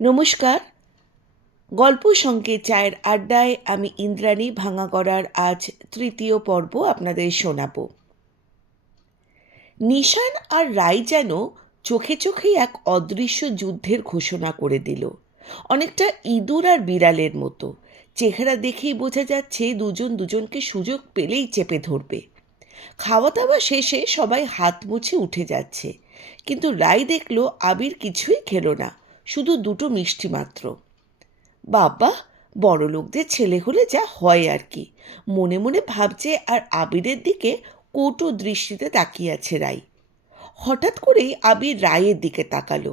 নমস্কার। গল্প সঙ্গে চায়ের আড্ডায় আমি ইন্দ্রাণী ভাঙাগড়ার আজ তৃতীয় পর্ব আপনাদের শোনাব। নিশান আর রাই যেন চোখে চোখেই এক অদৃশ্য যুদ্ধের ঘোষণা করে দিল, অনেকটা ইঁদুর আর বিড়ালের মতো। চেহারা দেখেই বোঝা যাচ্ছে দুজন দুজনকে সুযোগ পেলেই চেপে ধরবে। খাওয়া দাওয়া শেষে সবাই হাত মুছে উঠে যাচ্ছে, কিন্তু রাই দেখলো আবির কিছুই খেলো না, শুধু দুটো মিষ্টি মাত্র। বাবা, বড়লোকদের ছেলে হলে যা হয় আর কি, মনে মনে ভাবছে, আর আবিরের দিকে কটু দৃষ্টিতে তাকিয়ে আছে রাই। হঠাৎ করেই আবির রায়ের দিকে তাকালো।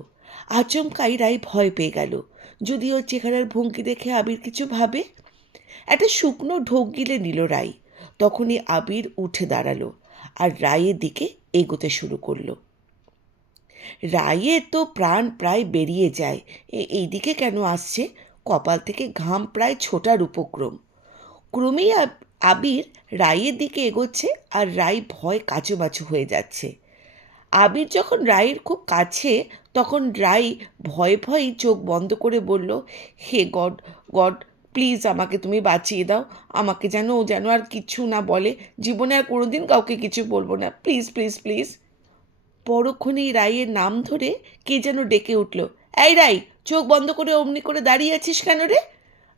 আচমকাই রাই ভয় পেয়ে গেল, যদিও চেহারার ভঙ্গি দেখে আবির কিছু ভাবে। একটা শুকনো ঢোক গিলে নিল রাই। তখনই আবির উঠে দাঁড়ালো আর রায়ের দিকে এগোতে শুরু করলো। রায়ের তো প্রাণ প্রায় বেরিয়ে যায়, এইদিকে কেন আসছে? কপাল থেকে ঘাম প্রায় ছোটার উপক্রম। ক্রমেই আবির রায়ের দিকে এগোচ্ছে, আর রাই ভয় কাচুমাচু হয়ে যাচ্ছে। আবির যখন রায়ের খুব কাছে, তখন রাই ভয়ে ভয়ে চোখ বন্ধ করে বলল, হে গড, গড, প্লিজ আমাকে তুমি বাঁচিয়ে দাও। আমাকে যেন আর কিছু না বলে, জীবনে আর কোনোদিন কাউকে কিছু বলবো না, প্লিজ প্লিজ প্লিজ। পরক্ষণেই রাইয়ের নাম ধরে কে যেন ডেকে উঠল, এই রাই, চোখ বন্ধ করে অমনি করে দাঁড়িয়ে আছিস কেন রে?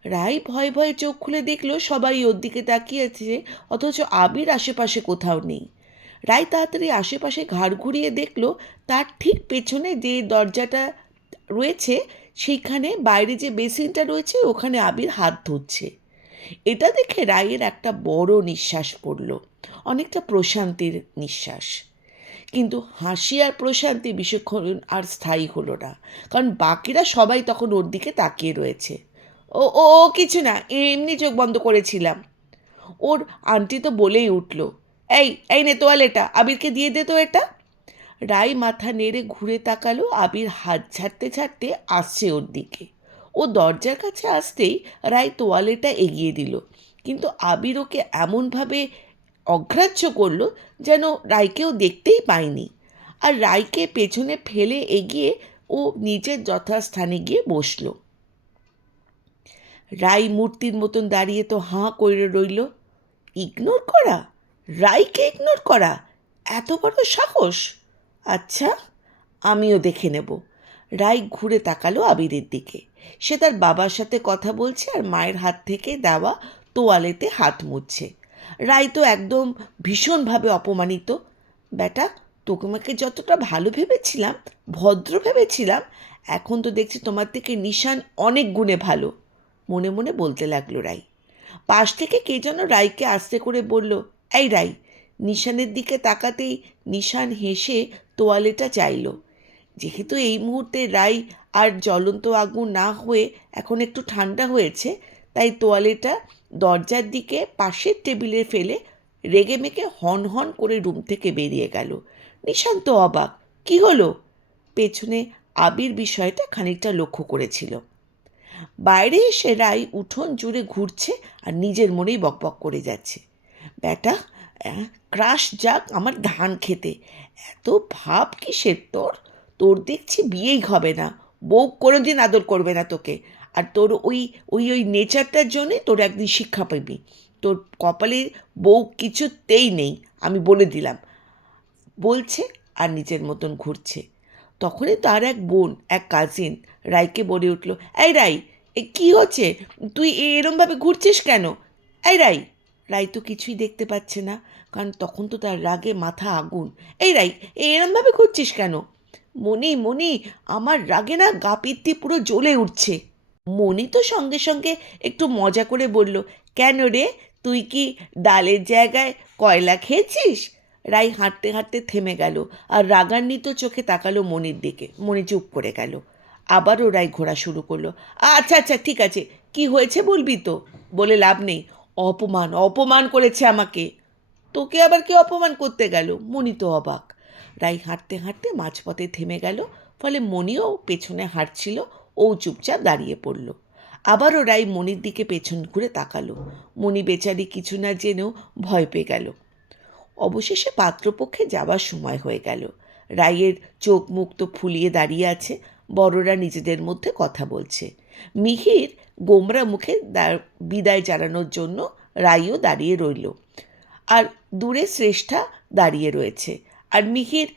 রাই ভয়ে ভয়ে চোখ খুলে দেখলো সবাই ওর দিকে তাকিয়ে আছে, অথচ আবির আশেপাশে কোথাও নেই। রাই তাড়াতাড়ি আশেপাশে ঘাড় ঘুরিয়ে দেখলো তার ঠিক পেছনে যে দরজাটা রয়েছে, সেইখানে বাইরে যে বেসিনটা রয়েছে ওখানে আবির হাত ধুচ্ছে। এটা দেখে রাইয়ের একটা বড় নিঃশ্বাস পড়ল, অনেকটা প্রশান্তির নিঃশ্বাস। কিন্তু হাসি আর প্রশান্তি বেশিক্ষণ আর স্থায়ী হলো না, কারণ বাকিরা সবাই তখন ওর দিকে তাকিয়ে রয়েছে। ও ও ও কিছু না, এমনি চোখ বন্ধ করেছিলাম। ওর আন্টি তো বলেই উঠল, এই এই নে তোয়ালেটা, আবিরকে দিয়ে দে তো এটা। রাই মাথা নেড়ে ঘুরে তাকালো, আবির হাত ছাড়তে ছাড়তে আসছে ওর দিকে। ও দরজার কাছে আসতেই রাই তোয়ালেটা এগিয়ে দিল, কিন্তু আবির ওকে এমনভাবে অগ্রাহ্য করল যেন রাইকেও দেখতেই পায়নি। আর রাইকে পেছনে ফেলে এগিয়ে ও নিজের যথাস্থানে গিয়ে বসল। রাই মূর্তির মতন দাঁড়িয়ে তো হাঁ করে রইল। ইগনোর করা? রাইকে ইগনোর করা? এত বড় সাহস! আচ্ছা, আমিও দেখে নেব। রাই ঘুরে তাকালো আবিরের দিকে। সে তার বাবার সাথে কথা বলছে আর মায়ের হাত থেকে দেওয়া তোয়ালেতে হাত মুছছে। রাই তো একদম ভীষণভাবে অপমানিত। বেটা, তোকে আমাকে যতটা ভালো ভেবেছিলাম, ভদ্র ভেবেছিলাম, এখন তো দেখছি তোমার থেকে নিশান অনেক গুণে ভালো, মনে মনে বলতে লাগলো রাই। পাশ থেকে কে যেন রাইকে আস্তে করে বলল, এই রাই। নিশানের দিকে তাকাতেই নিশান হেসে তোয়ালেটা চাইল। যেহেতু এই মুহূর্তে রাই আর জ্বলন্ত আগুন না হয়ে এখন একটু ঠান্ডা হয়েছে, তাই তোয়ালেটা দরজার দিকে পাশের টেবিলে ফেলে রেগে মেগে হন হন করে রুম থেকে বেরিয়ে গেল। নিশান তো অবাক, কি হলো? পেছনে আবির বিষয়টা খানিকটা লক্ষ্য করেছিল। বাইরে এসে রাই উঠোন জুড়ে ঘুরছে আর নিজের মনেই বকবক করে যাচ্ছে, বেটা, ক্রাশ যাক আমার ধান খেতে, এত ভাব কিসের তোর? তোর দেখছি বিয়েই হবে না, বউ কোনোদিন আদর করবে না তোকে। আর তোর ওই ওই ওই নেচারটার জন্যে তোর একদিন শিক্ষা পাবি। তোর কপালে বউ কিছুতেই নেই, আমি বলে দিলাম, বলছে আর নিজের মতন ঘুরছে। তখনই তার এক বোন, এক কাজিন রাইকে বলে উঠল, এই রাই, এ কী হচ্ছে? তুই এরমভাবে ঘুরছিস কেন? এই রাই। রাই তো কিছুই দেখতে পাচ্ছে না, কারণ তখন তো তার রাগে মাথা আগুন। এই রাই, এরমভাবে ঘুরছিস কেন? মনি, মনি, আমার রাগে না গা পিত্তি পুরো জ্বলে উঠছে। মনি তো সঙ্গে সঙ্গে একটু মজা করে বলল, কেন রে, তুই কি ডালের জায়গায় কয়লা খেয়েছিস? রাই হাঁটতে হাঁটতে থেমে গেল আর রাগান্বিত চোখে তাকালো মনির দিকে। মনি চুপ করে গেল। আবারও রাই ঘোরা শুরু করলো। আচ্ছা আচ্ছা, ঠিক আছে, কি হয়েছে বলবি তো? বলে লাভ নেই। অপমান, অপমান করেছে আমাকে। তোকে আবার কে অপমান করতে গেল? মনি তো অবাক। রাই হাঁটতে হাঁটতে মাঝপথে থেমে গেল, ফলে মনিও পেছনে হাঁটছিল, ও চুপচাপ দাঁড়িয়ে পড়ল। আবারও রাই মনির দিকে পেছন ঘুরে তাকালো। মনি বেচারি কিছু না জেনেও ভয় পেয়ে গেল। অবশেষে পাত্রপক্ষে যাবার সময় হয়ে গেল। রাইয়ের চোখ মুখ তো ফুলিয়ে দাঁড়িয়ে আছে, বড়রা নিজেদের মধ্যে কথা বলছে। মিহির গোমরা মুখে বিদায় জানানোর জন্য রাইও দাঁড়িয়ে রইল, আর দূরে শ্রেষ্ঠা দাঁড়িয়ে রয়েছে। আর মিহির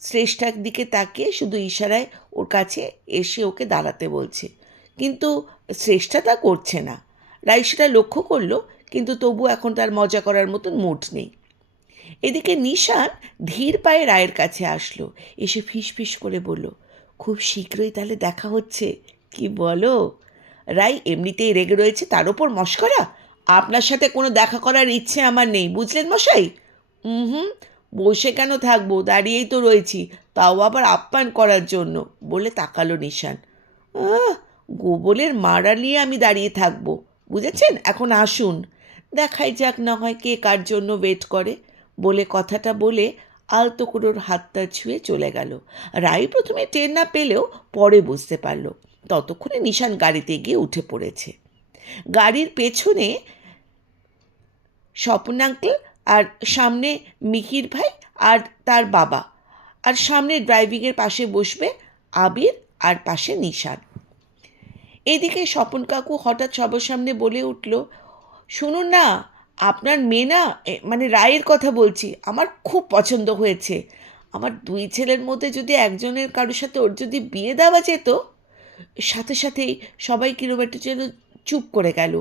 শ্রেষ্ঠার দিকে তাকিয়ে শুধু ইশারায় ওর কাছে এসে ওকে দাঁড়াতে বলছে, কিন্তু শ্রেষ্ঠা তা করছে না। রাই সেটা লক্ষ্য করলো, কিন্তু তবু এখন তার মজা করার মতন মুড নেই। এদিকে নিশান ধীর পায়ে রায়ের কাছে আসলো, এসে ফিস করে বলল, খুব শীঘ্রই তাহলে দেখা হচ্ছে, কি বলো? রাই এমনিতেই রেগে রয়েছে, তার ওপর মশকরা। আপনার সাথে কোনো দেখা করার ইচ্ছে আমার নেই, বুঝলেন মশাই? হুম, বসে কেন থাকবো, দাঁড়িয়েই তো রয়েছি, তাও আবার আপ্যায়ন করার জন্য, বলে তাকালো নিশান। গোবলের মারা নিয়ে আমি দাঁড়িয়ে থাকবো, বুঝেছেন? এখন আসুন, দেখাই যাক না হয় কে কার জন্য ওয়েট করে, বলে কথাটা বলে আলতো করে ওর হাতটা ছুঁয়ে চলে গেল। রাই প্রথমে টের না পেলেও পরে বুঝতে পারল। ততক্ষণে নিশান গাড়িতে গিয়ে উঠে পড়েছে। গাড়ির পেছনে স্বপন আঙ্কেল, আর সামনে মিহির ভাই আর তার বাবা, আর সামনে ড্রাইভিংয়ের পাশে বসবে আবির, আর পাশে নিশান। এদিকে স্বপন কাকু হঠাৎ সবার সামনে বলে উঠল, শুনুন না, আপনার মেয়ে না, মানে রায়ের কথা বলছি, আমার খুব পছন্দ হয়েছে। আমার দুই ছেলের মধ্যে যদি একজনের কারোর সাথে ওর যদি বিয়ে দেওয়া যেত। সাথে সাথেই সবাই কিরম একটু যেন চুপ করে গেল।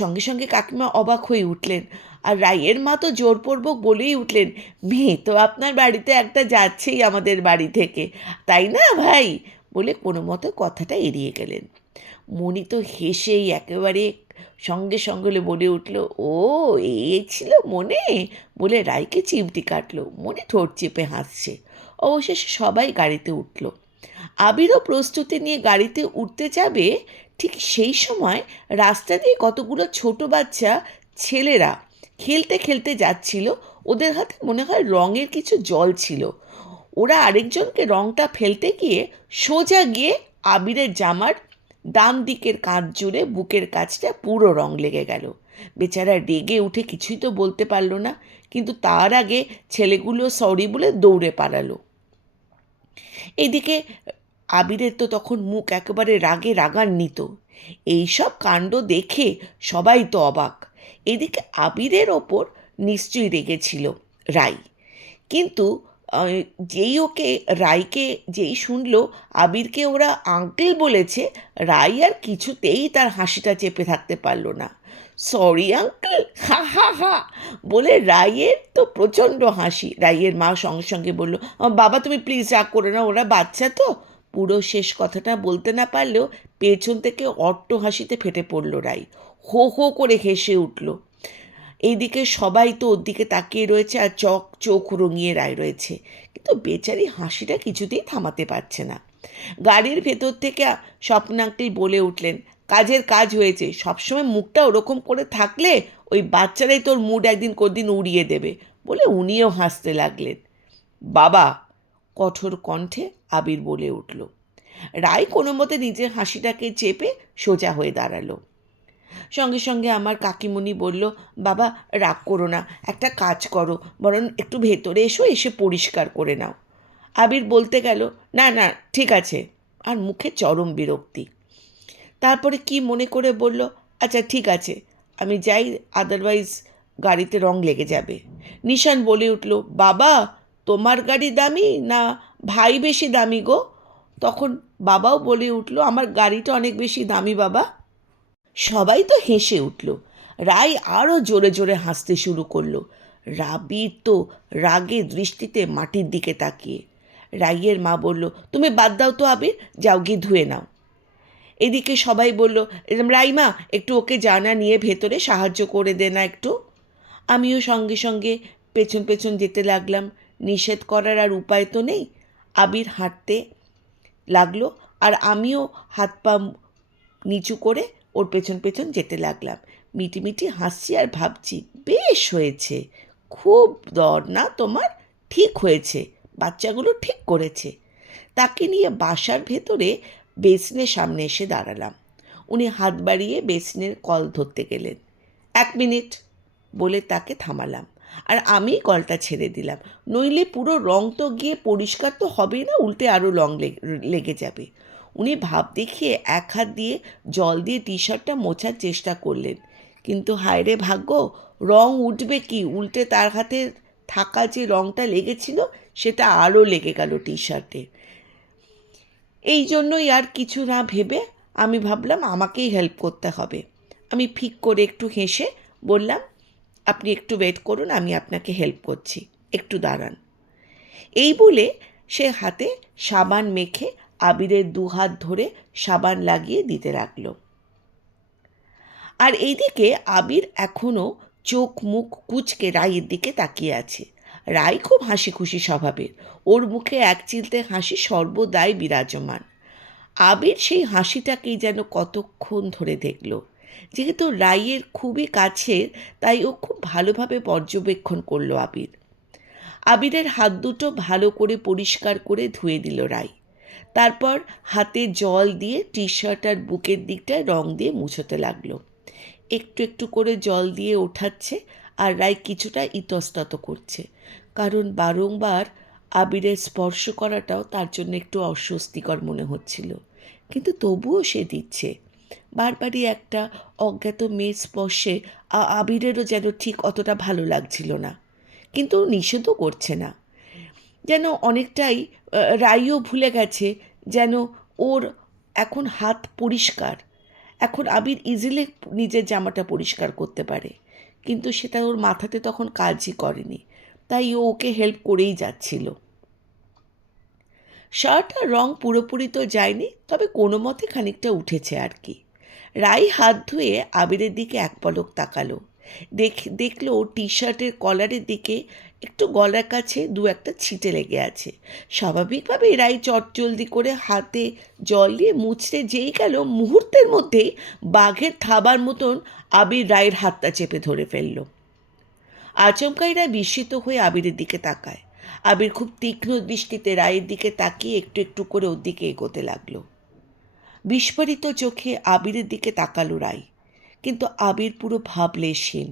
সঙ্গে সঙ্গে কাকিমা অবাক হয়ে উঠলেন, আর রায়ের মা তো জোরপূর্বক বলেই উঠলেন, মেয়ে তো আপনার বাড়িতে একটা যাচ্ছেই আমাদের বাড়ি থেকে, তাই না ভাই? বলে কোনো মতো কথাটা এড়িয়ে গেলেন। মণি তো হেসেই একেবারে সঙ্গে সঙ্গে বলে উঠল, ও এই ছিল মনে, বলে রায়কে চিমটি কাটলো। মনে ঠোঁট চেপে হাসছে। অবশেষে সবাই গাড়িতে উঠল। আবিরও প্রস্তুতি নিয়ে গাড়িতে উঠতে যাবে, ঠিক সেই সময় রাস্তা দিয়ে কতগুলো ছোট বাচ্চা ছেলেরা খেলতে খেলতে যাচ্ছিল। ওদের হাতে মনে হয় রঙের কিছু জল ছিল। ওরা আরেকজনকে রঙটা ফেলতে গিয়ে সোজা গিয়ে আবিরের জামার ডান দিকের কাঁধ জুড়ে বুকের কাছটা পুরো রং লেগে গেল। বেচারা রেগে উঠে কিছুই তো বলতে পারল না, কিন্তু তার আগে ছেলেগুলো সরি বলে দৌড়ে পালালো। এদিকে আবিরের তো তখন মুখ একেবারে রাগে রাগান্বিত। এইসব কাণ্ড দেখে সবাই তো অবাক। এদিকে আবিরের ওপর নিশ্চয়ই রেগেছিল রাই, কিন্তু রাইকে যেই শুনলো আবিরকে ওরা আঙ্কেল বলেছে, রাই আর কিছুতেই তার হাসিটা চেপে থাকতে পারল না। সরি আঙ্কেল, হা হা হা, বলে রাইয়ের তো প্রচণ্ড হাসি। রাইয়ের মা সঙ্গে সঙ্গে বলল, বাবা তুমি প্লিজ রাগ করো না, ওরা বাচ্চা তো। পুরো শেষ কথাটা বলতে না পারলেও পেছন থেকে অট্ট হাসিতে ফেটে পড়ল রাই, হো হো করে হেসে উঠল। এইদিকে সবাই তো ওর দিকে তাকিয়ে রয়েছে, আর চোখ রঙিয়ে রায় রয়েছে, কিন্তু বেচারি হাসিটা কিছুতেই থামাতে পারছে না। গাড়ির ভেতর থেকে স্বপ্নাঙ্কেল বলে উঠলেন, কাজের কাজ হয়েছে, সবসময় মুখটা ওরকম করে থাকলে ওই বাচ্চারাই তোর মুড একদিন কোনদিন উড়িয়ে দেবে, বলে উনিও হাসতে লাগলেন। বাবা, কঠোর কণ্ঠে আবির বলে উঠল। রায় কোনো মতে নিজের হাসিটাকে চেপে সোজা হয়ে দাঁড়ালো। সঙ্গে সঙ্গে আমার কাকিমণি বলল, বাবা রাগ করো না, একটা কাজ করো, বরং একটু ভেতরে এসে পরিষ্কার করে নাও। আবির বলতে গেল, না না ঠিক আছে, আর মুখে চরম বিরক্তি। তারপরে কি মনে করে বলল, আচ্ছা ঠিক আছে, আমি যাই, আদারওয়াইজ গাড়িতে রং লেগে যাবে। নিশান বলে উঠল, বাবা তোমার গাড়ি দামি না ভাই বেশি দামি গো? তখন বাবাও বলে উঠল, আমার গাড়িটা অনেক বেশি দামি বাবা। সবাই তো হেসে উঠল। রাই আরও জোরে জোরে হাসতে শুরু করলো। রাবির তো রাগে দৃষ্টিতে মাটির দিকে তাকিয়ে। রাইয়ের মা বলল, তুমি বাদ দাও তো আবির, যাও গিয়ে ধুয়ে নাও। এদিকে সবাই বলল, রাইমা একটু ওকে জানা নিয়ে ভেতরে সাহায্য করে দে না একটু। আমিও সঙ্গে সঙ্গে পেছন পেছন যেতে লাগলাম। নিষেধ করার আর উপায় তো নেই। আবির হাঁটতে লাগলো, আর আমিও হাত পা নিচু করে ওর পেছন পেছন যেতে লাগলাম। মিটিমিটি হাসছি আর ভাবছি, বেশ হয়েছে, খুব দর না তোমার, ঠিক হয়েছে, বাচ্চাগুলো ঠিক করেছে। তাকে নিয়ে বাসার ভেতরে বেসিনের সামনে এসে দাঁড়ালাম। উনি হাত বাড়িয়ে বেসিনের কল ধরতে গেলেন। 1 মিনিট, বলে তাকে থামালাম। আর আমি কলটা ছেড়ে দিলাম, নইলে পুরো রং তো গিয়ে পরিষ্কার তো হবেই না, উল্টে আরও রং লেগে যাবে। উনি ভাব দেখিয়ে এক হাত দিয়ে জল দিয়ে টি শার্টটা মোছার চেষ্টা করলেন, কিন্তু হায় রে ভাগ্য, রং উঠবে কি, উল্টে তার হাতে থাকা যে রংটা লেগেছিল সেটা আরও লেগে গেল টি শার্টে। এই জন্যই আর কিছু না ভেবে আমি ভাবলাম আমাকেই হেল্প করতে হবে। আমি ফিক করে একটু হেসে বললাম, আপনি একটু ওয়েট করুন, আমি আপনাকে হেল্প করছি, একটু দাঁড়ান। এই বলে সে হাতে সাবান মেখে আবিরের দুহাত ধরে সাবান লাগিয়ে দিতে লাগলো। আর এইদিকে আবির এখনও চোখ মুখ কুঁচকে রায়ের দিকে তাকিয়ে আছে। রায় খুব হাসি খুশি স্বভাবের, ওর মুখে এক চিলতে হাসি সর্বদাই বিরাজমান। আবির সেই হাসিটাকেই যেন কতক্ষণ ধরে দেখল। যেহেতু রায়ের খুবই কাছের, তাই ও খুব ভালোভাবে পর্যবেক্ষণ করলো আবির। আবিরের হাত দুটো ভালো করে পরিষ্কার করে ধুয়ে দিল রায়। তারপর হাতে জল দিয়ে টি শার্ট আর বুকের দিকটায় রং দিয়ে মুছোতে লাগলো। একটু একটু করে জল দিয়ে ওঠাচ্ছে, আর রায় কিছুটা ইতস্তত করছে, কারণ বারংবার আবিরের স্পর্শ করাটাও তার জন্য একটু অস্বস্তিকর মনে হচ্ছিল। কিন্তু তবুও সে দিচ্ছে। বারবারই একটা অজ্ঞাত মেয়ের স্পর্শে আবিরেরও যেন ঠিক অতটা ভালো লাগছিল না, কিন্তু নিষেধও করছে না। যেন অনেকটাই রাইও ভুলে গেছে যেন ওর এখন হাত পরিষ্কার, এখন আবির ইজিলি নিজের জামাটা পরিষ্কার করতে পারে, কিন্তু সেটা ওর মাথাতে তখন কাজই করেনি, তাই ও ওকে হেল্প করেই যাচ্ছিল। শার্ট আর রং পুরোপুরি তো যায়নি, তবে কোনো মতে খানিকটা উঠেছে আর কি। রাই হাত ধুয়ে আবিরের দিকে এক পলক তাকালো, দেখলো টি শার্টের কলারের দিকে একটু গলার কাছে দু একটা ছিটে লেগে আছে। স্বাভাবিকভাবেই রাই চটজলদি করে হাতে জল দিয়ে মুছতে যেই গেল, মুহূর্তের মধ্যেই বাঘের থাবার মতন আবির রায়ের হাতটা চেপে ধরে ফেলল। আচমকাই রায় বিস্মিত হয়ে আবিরের দিকে তাকায়। আবির খুব তীক্ষ্ণ দৃষ্টিতে রায়ের দিকে তাকিয়ে একটু একটু করে ওর দিকে এগোতে লাগলো। বিস্ফারিত চোখে আবিরের দিকে তাকালো রাই, কিন্তু আবির পুরো ভাবলেশহীন।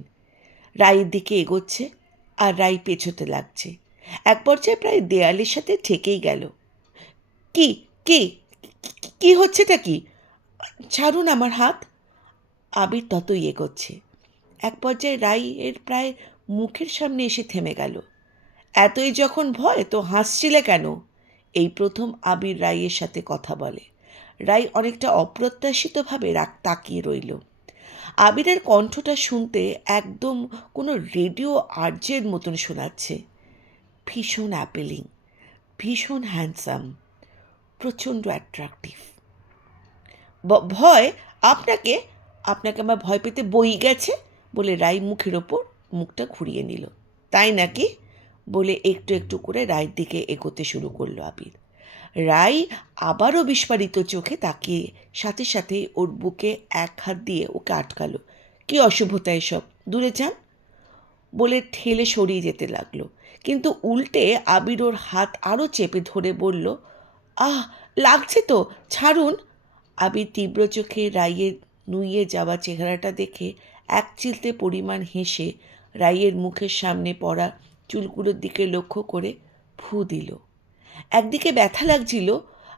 রায়ের দিকে এগোচ্ছে আর রাই পেছোতে লাগছে। এক পর্যায়ে প্রায় দেয়ালের সাথে ঠেকেই গেল। কি কি কি হচ্ছেটা কি? ছাড়ুন আমার হাত। আবির ততই এগোচ্ছে। এক পর্যায়ে রাই এর প্রায় মুখের সামনে এসে থেমে গেল। এতই যখন ভয় তো হাসছিলে কেন? এই প্রথম আবির রাইয়ের সাথে কথা বলে। রাই অনেকটা অপ্রত্যাশিতভাবে তাকিয়ে রইল। আবিরের কণ্ঠটা শুনতে একদম কোনো রেডিও আর্জের মতন শোনাচ্ছে। ভীষণ অ্যাপেলিং, ভীষণ হ্যান্ডসাম, প্রচণ্ড অ্যাট্রাকটিভ। ভয়? আপনাকে আপনাকে আমার ভয় পেতে বই গেছে, বলে রাই মুখের ওপর মুখটা ঘুরিয়ে নিল। তাই নাকি? বলে একটু একটু করে রায়ের দিকে এগোতে শুরু করলো আবির। রাই আবারও বিস্ফারিত চোখে তাকিয়ে সাথে সাথে ওর বুকে এক হাত দিয়ে ওকে আটকালো। কি অশুভতা এসব, দূরে যান, বলে ঠেলে সরিয়ে যেতে লাগলো। কিন্তু উল্টে আবির ওর হাত আরও চেপে ধরে বলল, আহ, লাগছে তো, ছাড়ুন। আবির তীব্র চোখে রাইয়ের নুইয়ে যাওয়া চেহারাটা দেখে এক চিলতে পরিমাণ হেসে রাইয়ের মুখের সামনে পড়া চুলগুলোর দিকে লক্ষ্য করে ফু দিল। একদিকে ব্যথা লাগছিল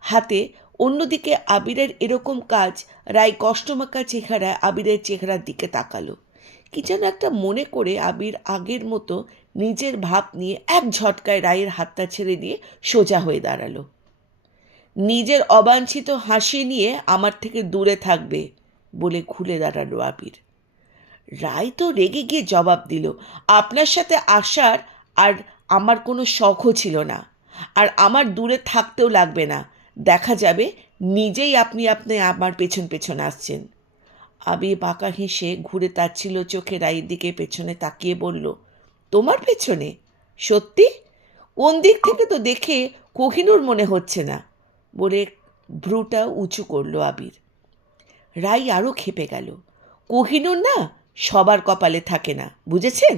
হাতে, অন্যদিকে আবিরের এরকম কাজ। রাই কষ্টমাখা চেহারায় আবিরের চেহারার দিকে তাকালো। কি যেন একটা মনে করে আবির আগের মতো নিজের ভাব নিয়ে এক ঝটকায় রায়ের হাতটা ছেড়ে দিয়ে সোজা হয়ে দাঁড়ালো। নিজের অবাঞ্ছিত হাসি নিয়ে আমার থেকে দূরে থাকবে, বলে ঘুরে দাঁড়ালো আবির। রায় তো রেগে গিয়ে জবাব দিল, আপনার সাথে আসার আর আমার কোনো শখও ছিল না, আর আমার দূরে থাকতেও লাগবে না, দেখা যাবে নিজেই আপনি আপনি আমার পেছন পেছন আসছেন। আবির বাঁকা হেসে ঘুরে তাচ্ছিল চোখে রায়ের দিকে পেছনে তাকিয়ে বলল, তোমার পেছনে? সত্যি? কোন দিক থেকে তো দেখে কোহিনূর মনে হচ্ছে না, বলে ভ্রুটা উঁচু করলো আবির। রাই আরও ক্ষেপে গেল। কোহিনূর না সবার কপালে থাকে না, বুঝেছেন?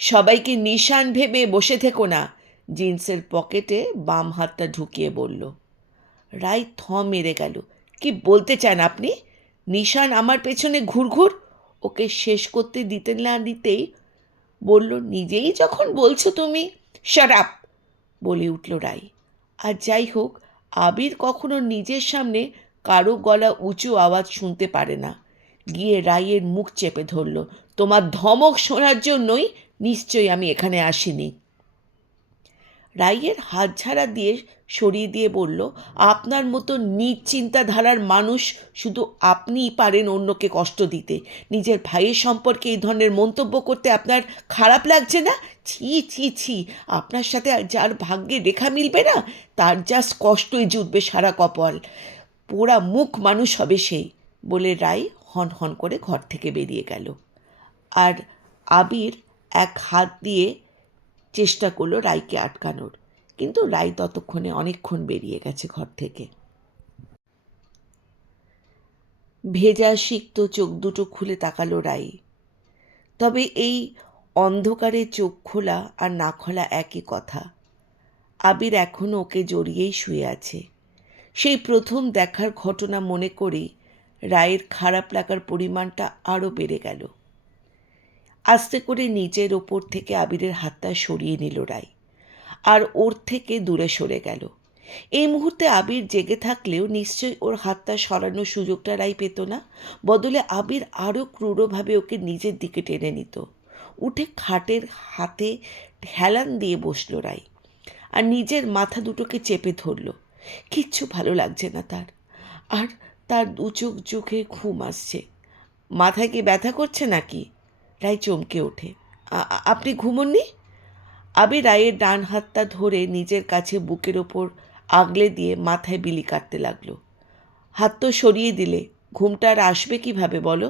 সবাইকে নিশান ভেবে বসে থেকো না, জিন্সের পকেটে বাম হাতটা ঢুকিয়ে বলল। রাই থ মেরে গেল। কি বলতে চান আপনি? নিশান আমার পেছনে ঘুরঘুর? ওকে শেষ করতে দিতে না দিতেই বলল, নিজেই যখন বলছো তুমি। শাট আপ, বলে উঠল রাই। আর যাই হোক, আবির কখনো নিজের সামনে কারো গলা উঁচু আওয়াজ শুনতে পারে না। গিয়ে রাইয়ের মুখ চেপে ধরল। তোমার ধমক শোনার জন্যই নিশ্চয়ই আমি এখানে আসিনি। রাইয়ের হাত ঝাড়া দিয়ে সরিয়ে দিয়ে বলল, আপনার মতো নীচ চিন্তাধারার মানুষ শুধু আপনিই পারেন অন্যকে কষ্ট দিতে। নিজের ভাইয়ের সম্পর্কে এই ধরনের মন্তব্য করতে আপনার খারাপ লাগছে না? ছি ছি ছি, আপনার সাথে যার ভাগ্যে রেখা মিলবে না, তার জাস্ট কষ্টই জুটবে সারা কপাল। পোড়া মুখ মানুষ হবে সেই, বলে রাই হন হন করে ঘর থেকে বেরিয়ে গেল। আর আবির এক হাত দিয়ে চেষ্টা করলো রাইকে আটকানোর, কিন্তু রাই ততক্ষণে অনেকক্ষণ বেরিয়ে গেছে ঘর থেকে। ভেজা সিক্ত চোখ দুটো খুলে তাকালো রাই। তবে এই অন্ধকারে চোখ খোলা আর না খোলা একই কথা। আবির এখনও ওকে জড়িয়েই শুয়ে আছে। সেই প্রথম দেখার ঘটনা মনে করেই রায়ের খারাপ লাগার পরিমাণটা আরও বেড়ে গেল। আস্তে করে নিজের ওপর থেকে আবিরের হাতটা সরিয়ে নিল রাই, আর ওর থেকে দূরে সরে গেল। এই মুহূর্তে আবির জেগে থাকলেও নিশ্চয়ই ওর হাতটা সরানোর সুযোগটা রাই পেত না। বদলে আবির আরও ক্রূরভাবে ওকে নিজের দিকে টেনে নিত। উঠে খাটের হাতে হেলান দিয়ে বসল রাই, আর নিজের মাথা দুটোকে চেপে ধরল। কিচ্ছু ভালো লাগছে না তার, আর তার দু চোখ চোখে ঘুম আসছে। মাথায় কি ব্যথা করছে নাকি? রাই চমকে ওঠে। আপনি ঘুমোননি? আবির রায়ের ডান হাতটা ধরে নিজের কাছে বুকের ওপর আগলে দিয়ে মাথায় বিলি কাটতে লাগলো। হাত তো সরিয়ে দিলে, ঘুমটা আর আসবে কিভাবে বলো?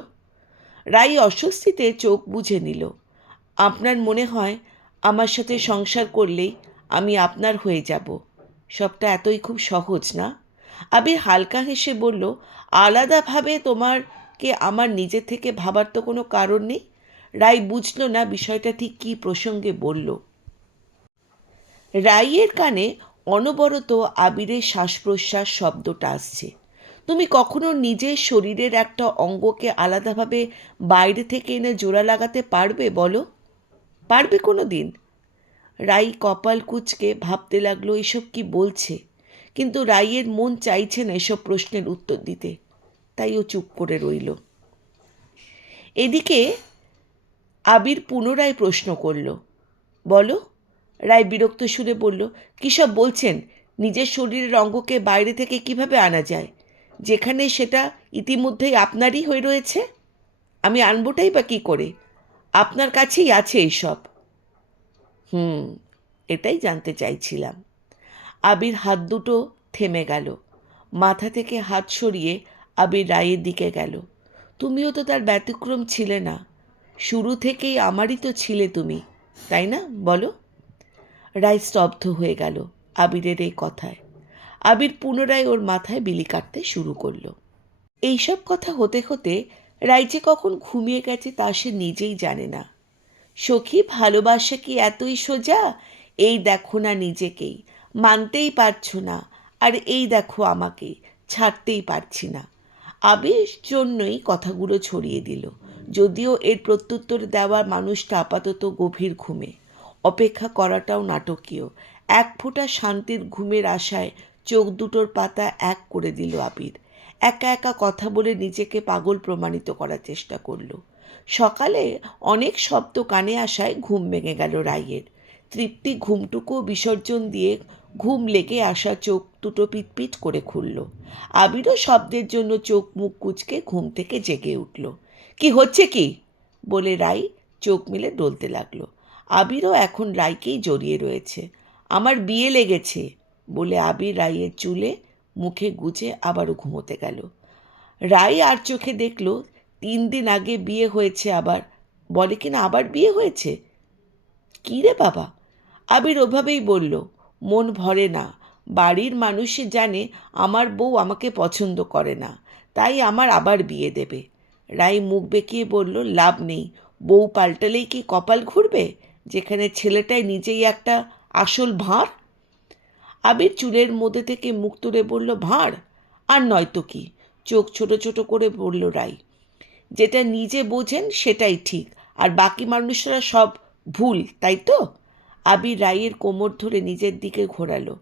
রাই অস্বস্তিতে চোখ বুজে নিল। আপনার মনে হয় আমার সাথে সংসার করলেই আমি আপনার হয়ে যাব, সবটা এতই খুব সহজ না? আবির হালকা হেসে বলল, আলাদাভাবে তোমারকে আমার নিজে থেকে ভাবার তো কোনো কারণ নেই। রাই বুঝল না বিষয়টা ঠিক কী প্রসঙ্গে বলল। রাইয়ের কানে অনবরত আবিরের শ্বাস প্রশ্বাস শব্দটা আসছে। তুমি কখনো নিজের শরীরের একটা অঙ্গকে আলাদাভাবে বাইরে থেকে এনে জোড়া লাগাতে পারবে বলো? পারবে কোনো দিন? রাই কপাল কুঁচকে ভাবতে লাগলো এসব কি বলছে, কিন্তু রাইয়ের মন চাইছে না এসব প্রশ্নের উত্তর দিতে, তাই ও চুপ করে রইল। এদিকে আবির পুনরায় প্রশ্ন করল, বলো। রায় বিরক্ত সুরে বলল, কী সব বলছেন? নিজের শরীরের অঙ্গকে বাইরে থেকে কিভাবে আনা যায়, যেখানে সেটা ইতিমধ্যেই আপনারই হয়ে রয়েছে? আমি আনবোটাই বা কী করে? আপনার কাছেই আছে এইসব। এটাই জানতে চাইছিলাম। আবির হাত দুটো থেমে গেল। মাথা থেকে হাত সরিয়ে আবির রায়ের দিকে গেল। তুমিও তো তার ব্যতিক্রম ছিলে না, শুরু থেকেই আমারই তো ছিলে তুমি, তাই না বলো? রায় স্তব্ধ হয়ে গেল আবিরের এই কথায়। আবির পুনরায় ওর মাথায় বিলি কাটতে শুরু করলো। এইসব কথা হতে হতে রায় যে কখন ঘুমিয়ে গেছে তা সে নিজেই জানে না। সখী, ভালোবাসা কি এতই সোজা? এই দেখো না নিজেকেই, মানতেই পারছো না, আর এই দেখো আমাকে, ছাড়তেই পারছি না। আবির জন্যই কথাগুলো ছড়িয়ে দিল, যদিও এর প্রত্যুত্তর দেওয়ার মানুষটা আপাতত গভীর ঘুমে। অপেক্ষা করাটাও নাটকীয়। এক ফোঁটা শান্তির ঘুমের আশায় চোখ দুটোর পাতা এক করে দিল আবির। একা একা কথা বলে নিজেকে পাগল প্রমাণিত করার চেষ্টা করল। সকালে অনেক শব্দ কানে আসায় ঘুম ভেঙে গেল রাইয়ের। তৃপ্তি ঘুমটুকু বিসর্জন দিয়ে ঘুম লেগে আসা চোখ দুটো পিটপিট করে খুলল। আবিরও শব্দের জন্য চোখ মুখ কুঁচকে ঘুম থেকে জেগে উঠল। কি হচ্ছে কি, বলে রাই চোখ মেলে ডলতে লাগলো। আবিরও এখন রাইকেই জড়িয়ে রয়েছে। আমার বিয়ে লেগেছে, বলে আবির রাইয়ের চুলে মুখে গুজে আবারও ঘুমোতে গেল। রাই আর চোখে দেখল 3 দিন আগে বিয়ে হয়েছে, আবার বলে কিনা আবার বিয়ে হয়েছে। কী রে বাবা? আবির ওভাবেই বলল, মন ভরে না। বাড়ির মানুষে জানে আমার বউ আমাকে পছন্দ করে না, তাই আমার আবার বিয়ে দেবে। রাই মুখ বেঁকিয়ে বলল, লাভ নেই, বউ পাল্টালেই কি কপাল ঘুরবে, যেখানে ছেলেটাই নিজেই একটা আসল ভাঁড়। আবির চুলের মধ্যে থেকে মুখ তুলে বলল, ভাঁড়? আর নয়তো কি, চোখ ছোট ছোট করে বলল রাই। যেটা নিজে বোঝেন সেটাই ঠিক, আর বাকি মানুষরা সব ভুল তাই তো? আবির রাইয়ের কোমর ধরে নিজের দিকে ঘোরালো।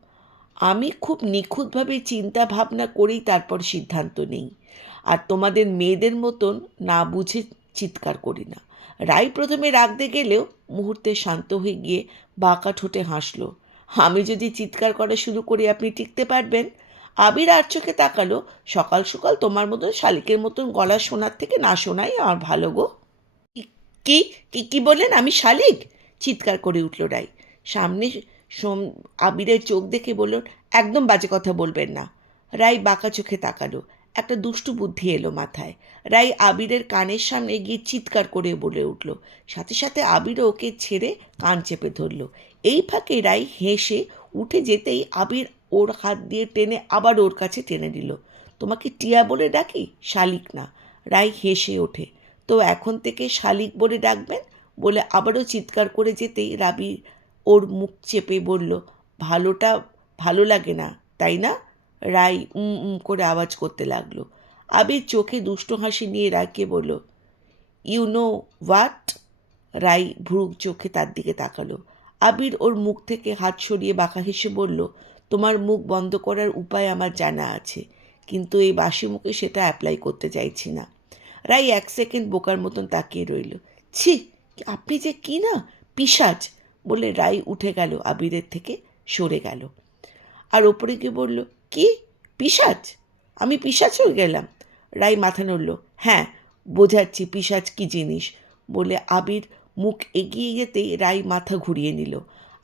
আমি খুব নিখুঁতভাবে চিন্তা ভাবনা করেই তারপর সিদ্ধান্ত নেই, আর তোমাদের মেয়েদের মতন না বুঝে চিৎকার করি না। রাই প্রথমে রাগতে গেলেও মুহূর্তে শান্ত হয়ে গিয়ে বাঁকা ঠোঁটে হাসল। আমি যদি চিৎকার করা শুরু করি আপনি টিকতে পারবেন? আবির আর চোখে তাকালো। সকাল সকাল তোমার মতন শালিকের মতন গলা শোনার থেকে না শোনাই আমার ভালো গো। কি কি কি বললেন? আমি শালিক? চিৎকার করে উঠল রাই। সামনে সোম আবিরের চোখ দেখে বলল, একদম বাজে কথা বলবেন না। রাই বাঁকা চোখে তাকালো। একটা দুষ্টু বুদ্ধি এলো মাথায়। রাই আবিরের কানের সামনে গিয়ে চিৎকার করে বলে উঠল। সাথে সাথে আবিরও ওকে ছেড়ে কান চেপে ধরল। এই ফাঁকে রাই হেসে উঠে যেতেই আবির ওর হাত দিয়ে টেনে আবার ওর কাছে টেনে দিল। তোমাকে টিয়া বলে ডাকি, শালিক না। রাই হেসে ওঠে। তো এখন থেকে শালিক বলে ডাকবেন, বলে আবারও চিৎকার করে যেতেই রাবি ওর মুখ চেপে বলল, ভালোটা ভালো লাগে না তাই না? রাই করে আওয়াজ করতে লাগলো। আবির চোখে দুষ্ট হাসি নিয়ে রাইকে বলল, ইউ নো হোয়াট? রাই ভ্রু চোখে তার দিকে তাকালো। আবির ওর মুখ থেকে হাত সরিয়ে বাঁকা হেসে বলল, তোমার মুখ বন্ধ করার উপায় আমার জানা আছে, কিন্তু এই বাসি মুখে সেটা অ্যাপ্লাই করতে চাইছি না। রাই 1 সেকেন্ড বোকার মতন তাকিয়ে রইল। ছি, আপনি যে কি না পিশাচ! বলে রাই উঠে গেল, আবিরের থেকে সরে গেল। আর ওপরে গিয়ে বলল, কি পিশাচ? আমি পিশাচ হয়ে গেলাম? রাই মাথা নড়ল। হ্যাঁ, বোঝাচ্ছি পিশাচ কি জিনিস। বলে আবির মুখ এগিয়ে যেতেই রাই মাথা ঘুরিয়ে নিল,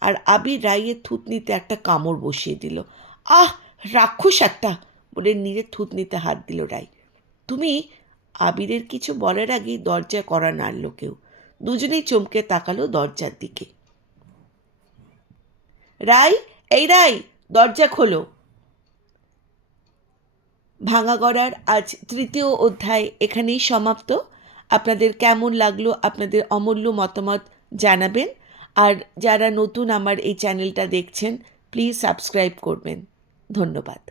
আর আবির রাইয়ের থুতনিতে একটা কামড় বসিয়ে দিল। আহ, রাক্ষস একটা! বলে নিজের থুতনিতে হাত দিল রাই। তুমি? আবিরের কিছু বলার আগেই দরজায় কড়া নাড়ল কেউ। দুজনেই চমকে তাকালো দরজার দিকে। রাই, এই রাই, দরজা খোলো। ভাঙা গড়ার আজ 3য় অধ্যায় এখানেই সমাপ্ত। আপনাদের কেমন লাগলো আপনাদের অমূল্য মতামত জানাবেন, আর যারা নতুন আমার এই চ্যানেলটা দেখছেন প্লিজ সাবস্ক্রাইব করবেন। ধন্যবাদ।